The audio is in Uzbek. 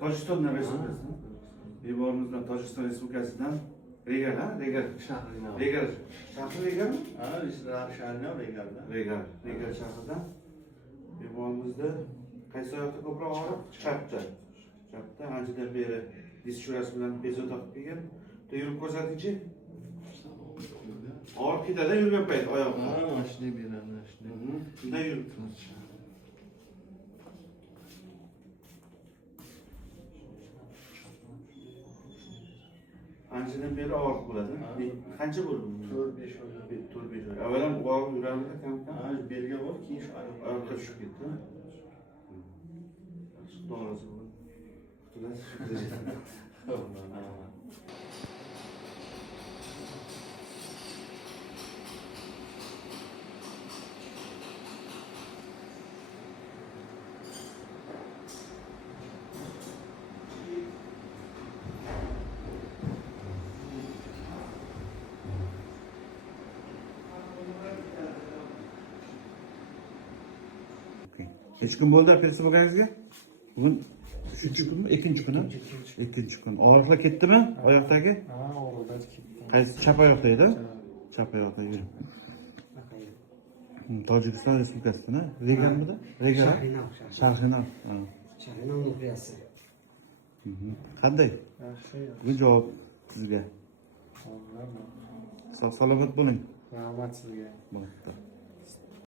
Tojikiston Respublikasidan. Bevorimizdan Tojikiston Respublikasidan Regar, ha? Regar. Shahridan. Regar. Shahri Regarmi? Ha, shahridan Regardan. Regar. Regar shahridan. Bevorimizda qaysi oyoqda ko'proq og'riq? Chapda. Chapda anchadan beri diz churasi bilan bezovta qilib kelgan. Yurib ko'rsatingchi. Og'riq ketadi yurgan payt oyoqqa. Ha, shunday beradi, shunday. Shunday yurib. Anchadan beri og'riq bo'ladi. Qancha bo'ldi? 4-5 oy. 4-5 oy. Avval ham og'riq yurardi, kam-kam. Ha, belga bor, keyin shu Oyoqqa tushib ketdi. Xudo rozi bo'lsin. Qutulasiz. Necha kun bo'ldi operatsiya bo'lganingizga? Bugun 3-kunmi? 2-kun. 2-kun. Og'riqlar ketdimi oyoqdagi? Ha, og'riqlar ketdi. Qaysi chap oyoqda edi? Chap oyoqda yurib. Tojikiston Respublikasidan, Regarmidi? Regar. Shahridan. Ha. Shahridan o'qiyapsi. Qanday? Yaxshi. Bugun javob sizga. Sog' salomat bo'ling. Rahmat sizga. Bo'pti.